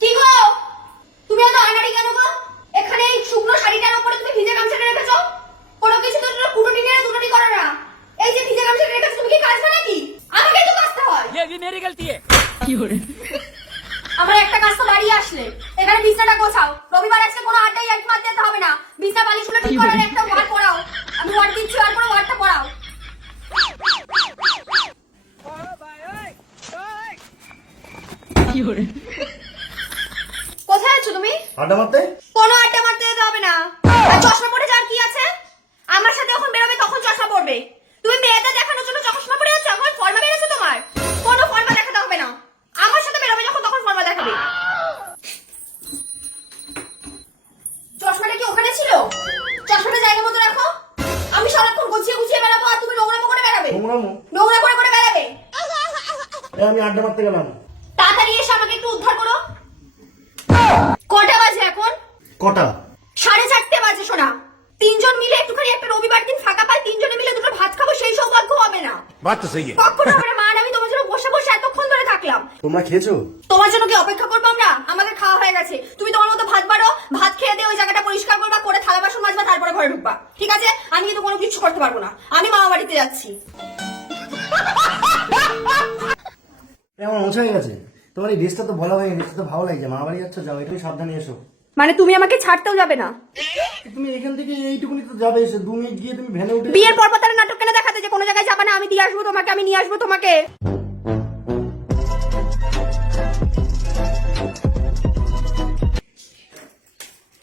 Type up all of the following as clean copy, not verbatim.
কি গো তুমি এত আনাড়ি কেন গো? এখানে এই শুকনো শাড়িটার উপরে তুমি ভিজে গামছাটা রেখেছো, কোনো কিছু তো কুটোটি নিয়ে দুটোটি করো না। এই যে ভিজে গামছাটা রেখেছো তুমি কি কাচবে নাকি? আমাকে তো কাচতে হয়। ये भी मेरी गलती है। আমার একটা কাজ তো বাড়ি আসলে এখানে বিছানাটা গোছাও। রবিবার আজকে কোনো আড্ডাই এক মার দিতে হবে না। বিছনা বালিশগুলো ঠিক করে একটা ওয়ার্ড পড়াও। আমি ওয়ার্ড দিচ্ছি আর কোনো ওয়ার্ডটা পড়াও। কোথায় আছো তুমি? আড্ডা মারতে। কোনো আড্ডা মারতে যেতে হবে না। আর চশমা পরে যার কি আছে? আমার সাথে যখন বেরোবে তখন চশমা পরবে। তুমি মেয়েদের দেখানোর জন্য চশমা পরে যাচ্ছ, এখন ফর্মা বেরিয়েছে তোমার। কোনো ফর্মা দেখাতে হবে না। আমার সাথে বেরোবে যখন তখন ফর্মা দেখাবে। চশমাটা কি ওখানে ছিল? চশমাটা জায়গা মতো রাখো। আমি সারাক্ষণ গুছিয়ে গুছিয়ে বেরাবো আর তুমি নোংরা করে বেরাবে। নোংরা করে বেরাবে। আমি আড্ডা মারতে গেলাম। তাড়াতাড়ি এসে আমাকে একটু উদ্ধার করো। কটা বাজে এখন? কটা? 4:30 বাজে শোনা। তিনজন মিলে একটুখানি একটা রবিবার দিন ফাঁকা পাই, তিনজনে মিলে দুটো ভাত খাবো, সেই সৌভাগ্য হবে না। বাত তো সহি। কখনো হবে না। মা আর আমি তোমার জন্য বসে বসে এতক্ষণ ধরে থাকলাম। তোমরা খেয়েছো? তোমার জন্য কি অপেক্ষা করবো আমরা? আমাদের খাওয়া হয়ে গেছে। তুমি তোমার মতো ভাত বাড়ো, ভাত খেয়ে দিয়ে ওই জায়গাটা পরিষ্কার করবা, করে থালা বাসন মাজবা, তারপরে ঘরে ঢুকবা। ঠিক আছে? আমি কিন্তু কোনো কিছু করতে পারবো না। আমি মামা বাড়িতে যাচ্ছি। আমার মোছা হয়ে গেছে। তোমার এই ড্রেসটা তো ভালো হয়ে গেছে, তো ভালো লাগছে। মা বাড়ি যাচ্ছ, যাও, একটু সাবধানে এসো। মানে তুমি আমাকে ছাড়তেও যাবে না? তুমি এখান থেকে এইটুকুনি তো যাবে, এসে 2 মিনিট গিয়ে তুমি ভ্যানে উঠে। বিয়ের পর তাহলে নাটক কেন দেখাতে যে কোনো জায়গায় যাবে না? আমি দিয়ে আসবো তোমাকে, আমি নিয়ে আসবো তোমাকে।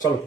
চলো।